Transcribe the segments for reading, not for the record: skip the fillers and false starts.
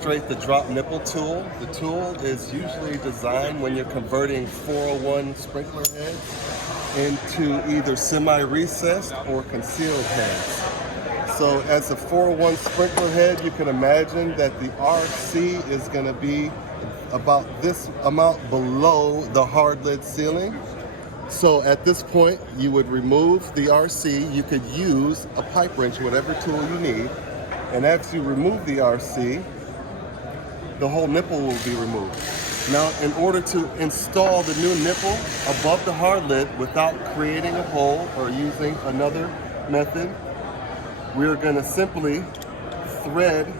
Demonstrate the drop nipple tool. The tool is usually designed when you're converting 401 sprinkler heads into either semi-recessed or concealed heads. So as a 401 sprinkler head, you can imagine that the RC is going to be about this amount below the hard lid ceiling. So at this point, you would remove the RC. You could use a pipe wrench, whatever tool you need. And as you remove the RC, the whole nipple will be removed. Now, in order to install the new nipple above the hard lid without creating a hole or using another method, we're going to simply thread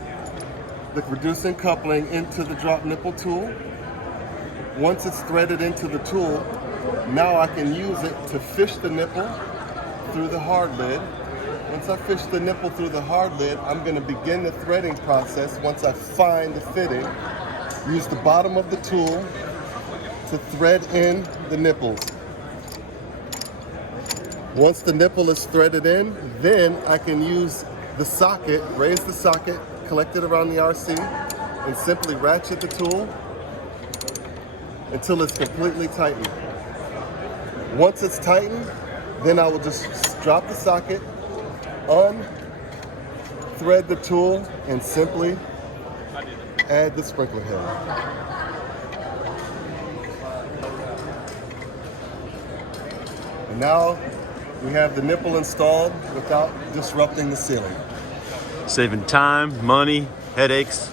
the reducing coupling into the drop nipple tool. Once it's threaded into the tool, now I can use it to fish the nipple through the hard lid. Once I fish the nipple through the hard lid, I'm going to begin the threading process. Once I find the fitting, use the bottom of the tool to thread in the nipples. Once the nipple is threaded in, then I can use the socket, raise the socket, collect it around the RC, and simply ratchet the tool until it's completely tightened. Once it's tightened, then I will just drop the socket, unthread the tool, and simply add the sprinkler head. And now we have the nipple installed without disrupting the ceiling. Saving time, money, headaches.